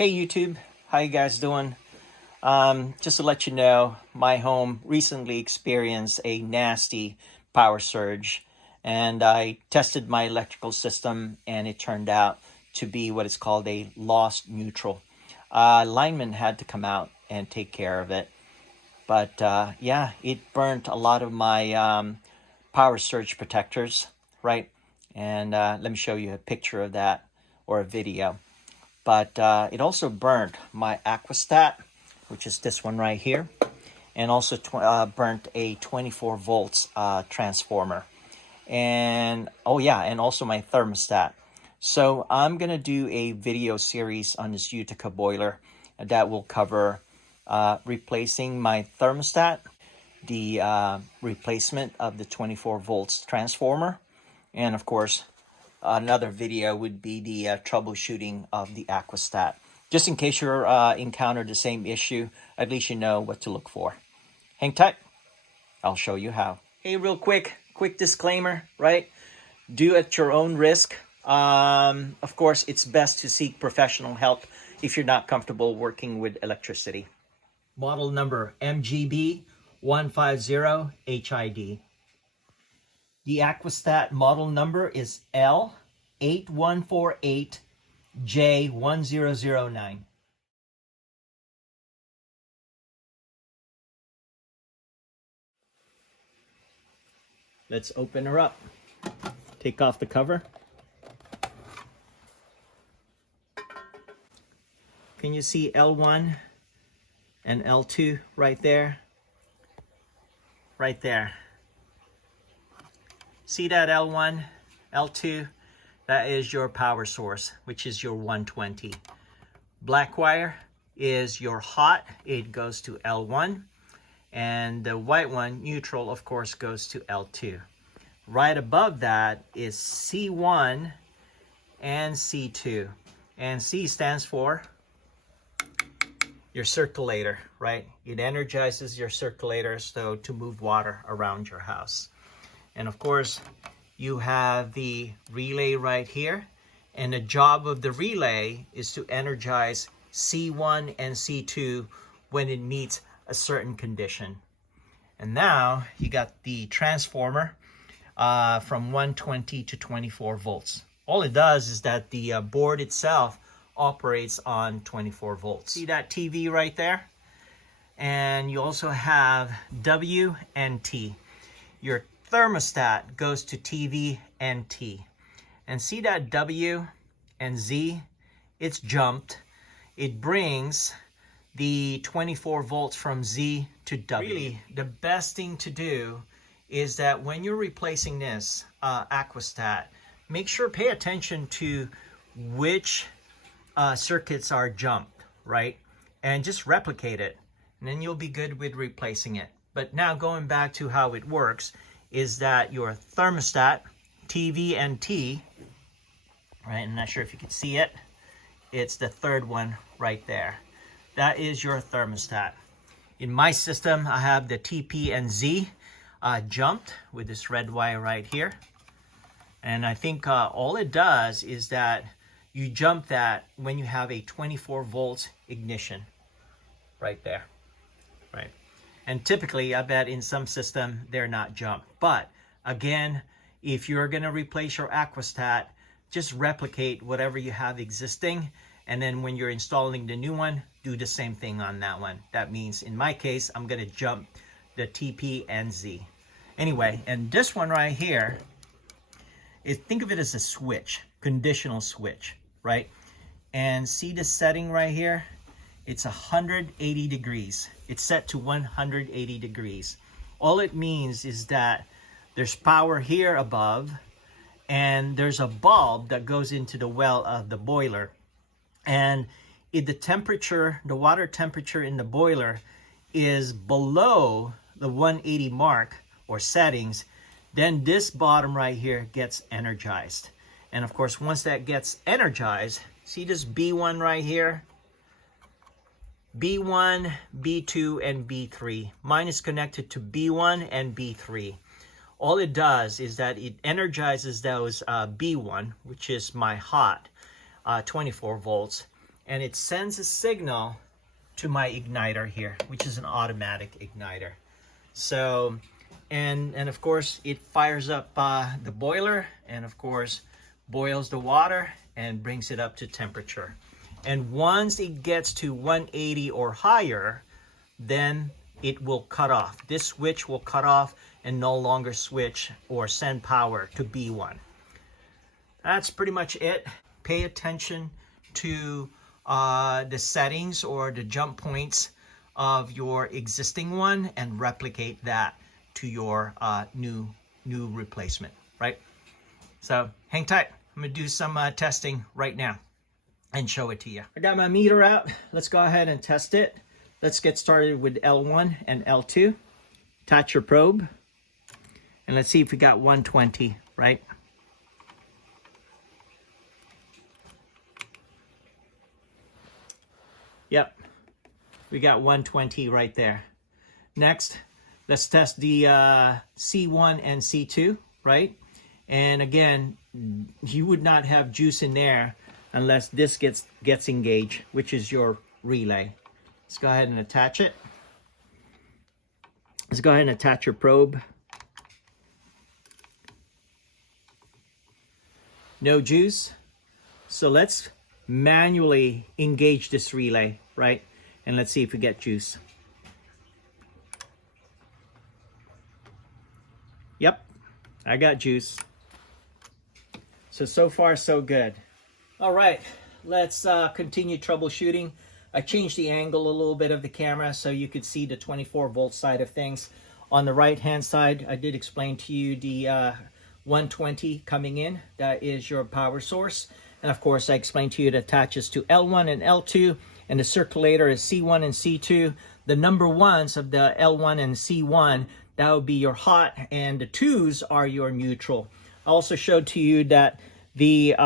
Hey YouTube, how you guys doing? Just to let you know, my home recently experienced a nasty power surge, and I tested my electrical system and it turned out to be what is called a lost neutral. Lineman had to come out and take care of it, but yeah, it burnt a lot of my power surge protectors, right? And let me show you a picture of that or a video. But it also burnt my Aquastat, which is this one right here, and also burnt a 24 volts transformer. And oh yeah, and also my thermostat. So I'm gonna do a video series on this Utica boiler that will cover replacing my thermostat, the replacement of the 24 volts transformer, and of course another video would be the troubleshooting of the Aquastat. Just in case you're encounter the same issue, at least you know what to look for. Hang tight, I'll show you how. Hey, real quick disclaimer, right? Do at your own risk. Of course, it's best to seek professional help if you're not comfortable working with electricity. Model number MGB150HID. The Aquastat model number is L8148J1009. Let's open her up. Take off the cover. Can you see L1 and L2 right there? Right there. See that L1, L2? That is your power source, which is your 120. Black wire is your hot. It goes to L1. And the white one, neutral, of course, goes to L2. Right above that is C1 and C2. And C stands for your circulator, right? It energizes your circulator so to move water around your house. And of course, you have the relay right here. And the job of the relay is to energize C1 and C2 when it meets a certain condition. And now you got the transformer from 120 to 24 volts. All it does is that the board itself operates on 24 volts. See that TV right there? And you also have W and T. Your thermostat goes to TV and T. And see that W and Z? It's jumped. It brings the 24 volts from Z to W. Really, the best thing to do is that when you're replacing this Aquastat, make sure pay attention to which circuits are jumped, right? And just replicate it, and then you'll be good with replacing it. But now going back to how it works is that your thermostat, TV and T, right? I'm not sure if you can see it. It's the third one right there. That is your thermostat. In my system, I have the TP and Z jumped with this red wire right here. And I think all it does is that you jump that when you have a 24 volts ignition right there, right? And typically, I bet in some system, they're not jumped. But again, if you're gonna replace your Aquastat, just replicate whatever you have existing. And then when you're installing the new one, do the same thing on that one. That means in my case, I'm gonna jump the TP and Z. Anyway, and this one right here, think of it as a switch, conditional switch, right? And see the setting right here? It's 180 degrees. It's set to 180 degrees. All it means is that there's power here above, and there's a bulb that goes into the well of the boiler. And if the temperature, the water temperature in the boiler is below the 180 mark or settings, then this bottom right here gets energized. And of course, once that gets energized, see this B1 right here? B1, B2, and B3. Mine is connected to B1 and B3. All it does is that it energizes those B1, which is my hot, 24 volts. and it sends a signal to my igniter here, which is an automatic igniter. So, and of course it fires up the boiler, and of course boils the water and brings it up to temperature. And once it gets to 180 or higher, then it will cut off. This switch will cut off and no longer switch or send power to B1. That's pretty much it. Pay attention to the settings or the jump points of your existing one and replicate that to your new replacement, right? So hang tight. I'm gonna do some testing right now and show it to you. I got my meter out. Let's go ahead and test it. Let's get started with L1 and L2. Attach your probe, and let's see if we got 120, right? Yep, we got 120 right there. Next, let's test the C1 and C2, right? And again, you would not have juice in there unless this gets engaged, which is your relay. Let's go ahead and attach it. Let's go ahead and attach your probe. No juice. So let's manually engage this relay, right? And let's see if we get juice. Yep, I got juice. So far so good. All right, let's continue troubleshooting. I changed the angle a little bit of the camera so you could see the 24-volt side of things. On the right-hand side, I did explain to you the 120 coming in. That is your power source. And of course, I explained to you it attaches to L1 and L2, and the circulator is C1 and C2. The number ones of the L1 and C1, that would be your hot, and the twos are your neutral. I also showed to you that the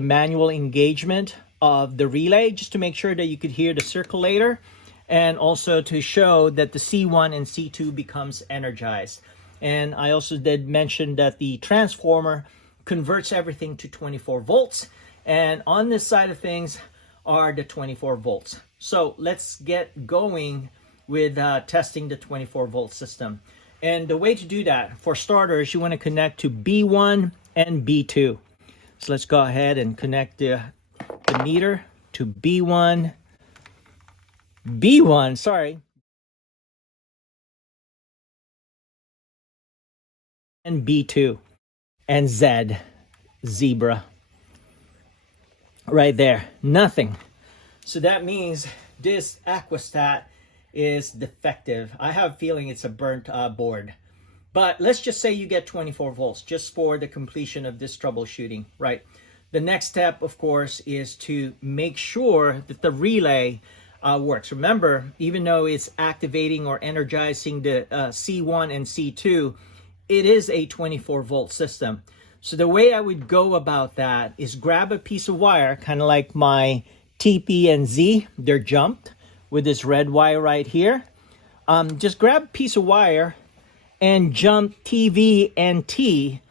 manual engagement of the relay, just to make sure that you could hear the circulator, and also to show that the C1 and C2 becomes energized. And I also did mention that the transformer converts everything to 24 volts, and on this side of things are the 24 volts. So let's get going with testing the 24 volt system. And the way to do that, for starters, you want to connect to B1 and B2. So let's go ahead and connect the meter to B1, and B2, and Z, zebra, right there, nothing. So that means this Aquastat is defective. I have a feeling it's a burnt board. But let's just say you get 24 volts just for the completion of this troubleshooting, right? The next step, of course, is to make sure that the relay works. Remember, even though it's activating or energizing the C1 and C2, it is a 24 volt system. So the way I would go about that is grab a piece of wire, kind of like my TP and Z, they're jumped with this red wire right here. Just grab a piece of wire and jump TV and T,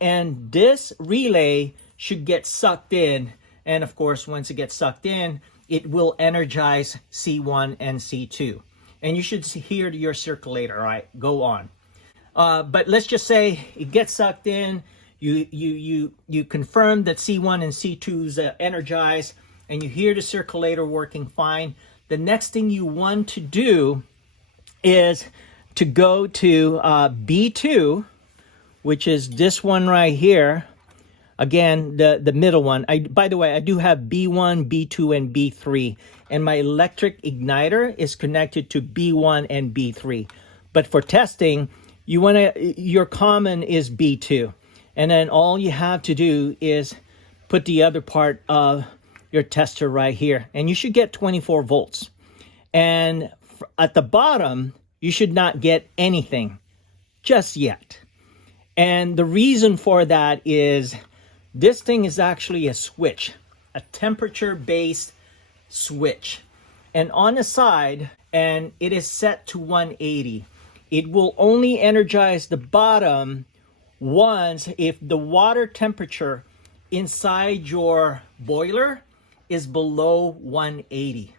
and this relay should get sucked in. And of course, once it gets sucked in, it will energize C1 and C2. And you should hear your circulator, all right? Go on. But let's just say it gets sucked in, you confirm that C1 and C2 is energized, and you hear the circulator working fine. The next thing you want to do is to go to B2, which is this one right here. Again, the middle one. By the way, I do have B1, B2, and B3. And my electric igniter is connected to B1 and B3. But for testing, your common is B2. And then all you have to do is put the other part of your tester right here. And you should get 24 volts. And at the bottom, you should not get anything just yet. And the reason for that is this thing is actually a switch, a temperature-based switch. And on the side, and it is set to 180. It will only energize the bottom once if the water temperature inside your boiler is below 180.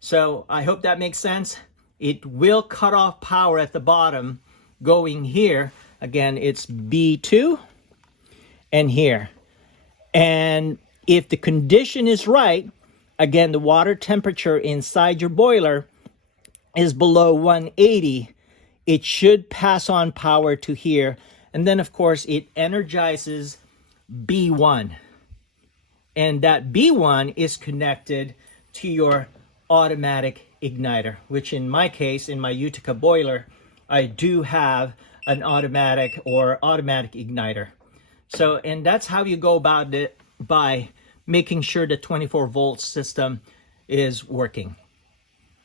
So I hope that makes sense. It will cut off power at the bottom going here. Again, it's B2 and here. And if the condition is right, again, the water temperature inside your boiler is below 180, it should pass on power to here. And then, of course, it energizes B1. And that B1 is connected to your automatic igniter, which in my case, in my Utica boiler, I do have an automatic igniter. So, and that's how you go about it, by making sure the 24-volt system is working.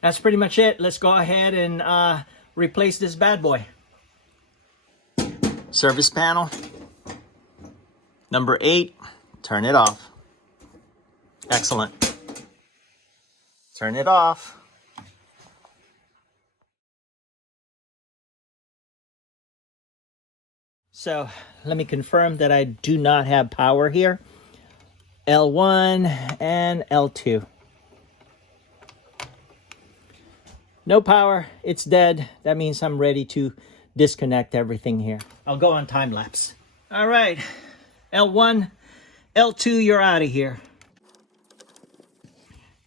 That's pretty much it. Let's go ahead and replace this bad boy. Service panel, number 8, turn it off. Excellent. Turn it off. So let me confirm that I do not have power here. L1 and L2. No power, it's dead. That means I'm ready to disconnect everything here. I'll go on time lapse. All right, L1, L2, you're out of here.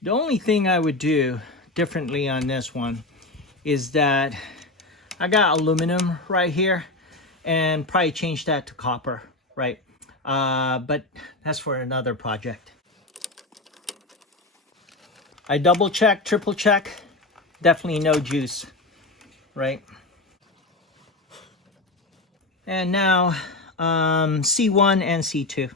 The only thing I would do differently on this one is that I got aluminum right here and probably change that to copper, right? But that's for another project. I double check, triple check, definitely no juice, right? And now C1 and C2.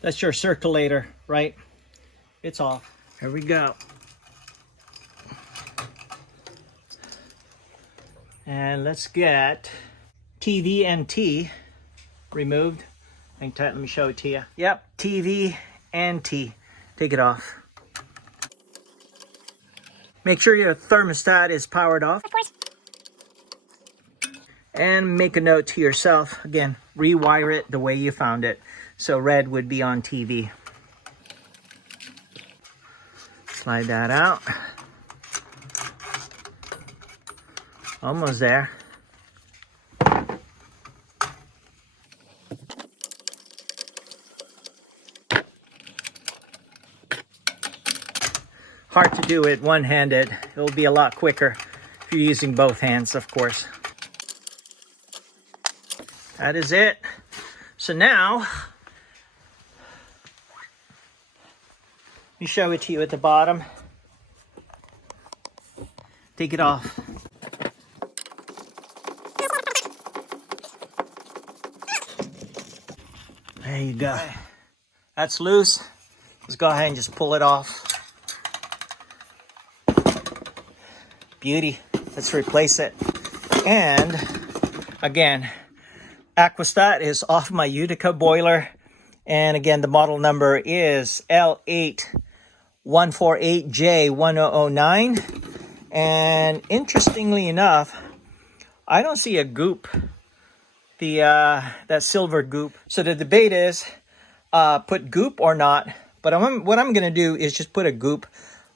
That's your circulator, right? It's off. Here we go. And let's get TV and T removed. Hang tight, let me show it to you. Yep, TV and T. Take it off. Make sure your thermostat is powered off. Of course. And make a note to yourself. Again, rewire it the way you found it. So red would be on TV. Slide that out. Almost there. Hard to do it one-handed. It'll be a lot quicker if you're using both hands, of course. That is it. So now, let me show it to you at the bottom. Take it off. There you go. That's loose. Let's go ahead and just pull it off. Beauty. Let's replace it. And again, Aquastat is off my Utica boiler. And again, the model number is L8148J1009. And interestingly enough, I don't see a goop, that silver goop. So the debate is put goop or not. But what I'm going to do is just put a goop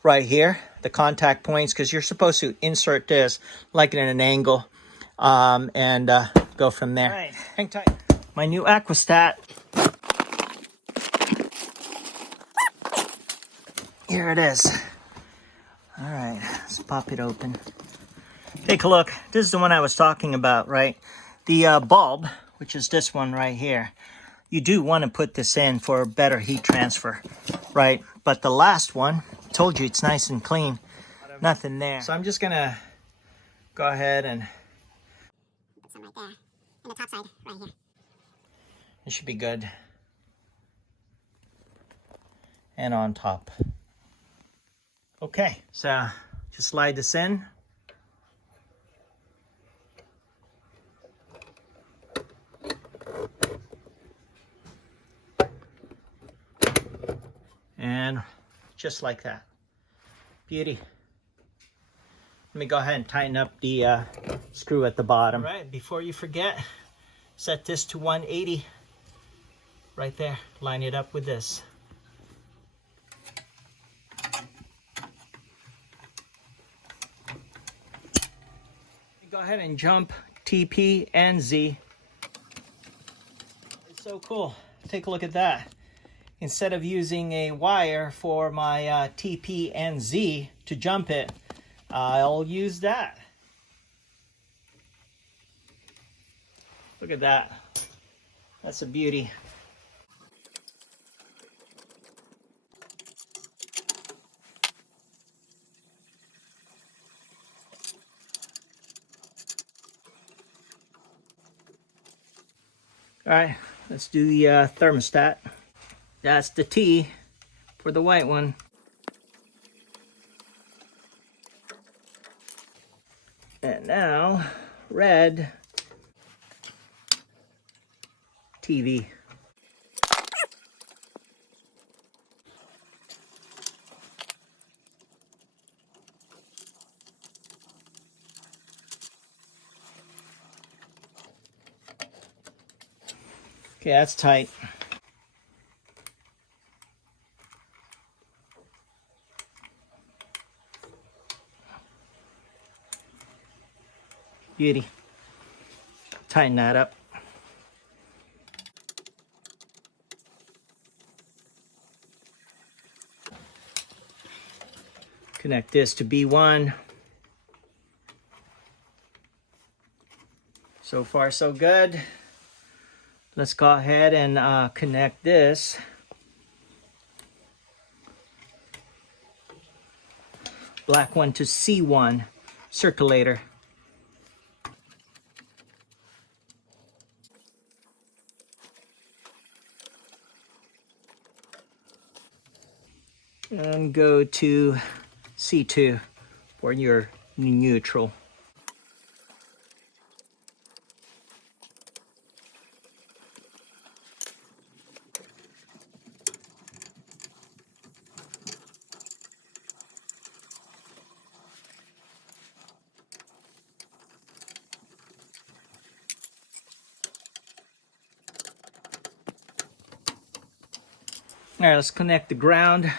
right here, the contact points, because you're supposed to insert this like in an angle and go from there. All right, hang tight. My new Aquastat. Here it is. All right, let's pop it open. Take a look. This is the one I was talking about, right? The bulb, which is this one right here. You do want to put this in for better heat transfer, right? But the last one, I told you it's nice and clean. Nothing there. So I'm just going to go ahead and put some right there. And the top side right here. It should be good. And on top. Okay, so just slide this in. and just like that. Beauty. Let me go ahead and tighten up the screw at the bottom. All right, before you forget, set this to 180 right there. Line it up with this. Go ahead and jump TP and Z. It's so cool. Take a look at that. Instead of using a wire for my TP and Z to jump it, I'll use that. Look at that. That's a beauty. All right, let's do the thermostat. That's the T for the white one. And now, red, TV. Okay, that's tight. Beauty. Tighten that up. Connect this to B1. So far, so good. Let's go ahead and connect this black one to C1 circulator. And go to C2 for your neutral. All right, let's connect the ground.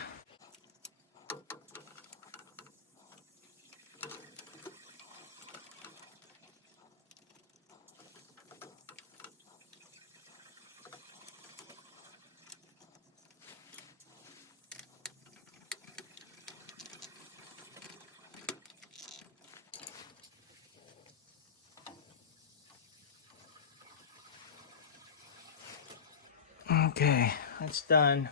Okay, that's done.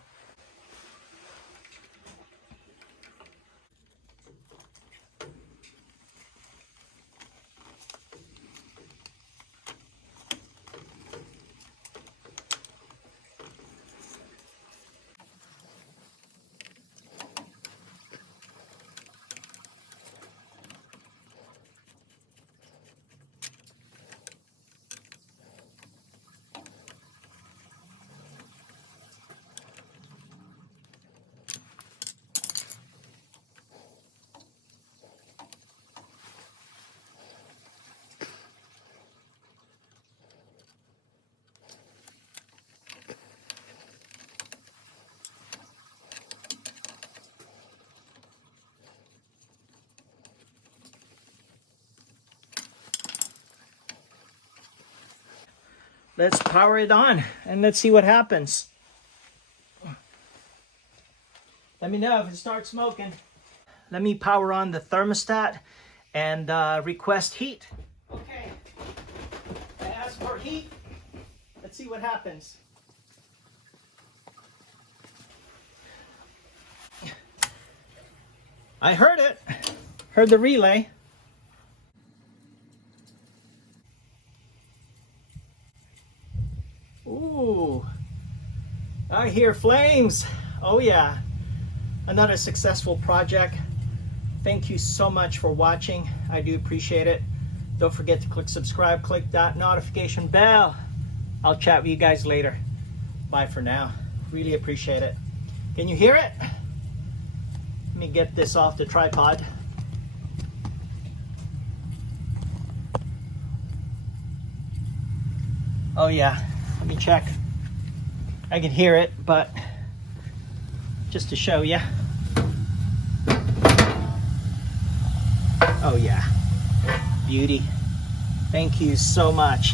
Let's power it on and let's see what happens. Let me know if it starts smoking. Let me power on the thermostat and request heat. Okay, I asked for heat. Let's see what happens. I heard it. Heard the relay. Ooh, I hear flames. Oh yeah, another successful project. Thank you so much for watching. I do appreciate it. Don't forget to click subscribe, click that notification bell. I'll chat with you guys later. Bye for now. Really appreciate it. Can you hear it? Let me get this off the tripod. Oh yeah, let me check. I can hear it, but just to show you. Oh yeah, beauty. Thank you so much.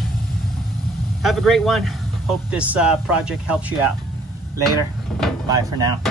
Have a great one. Hope this project helps you out. Later. Bye for now.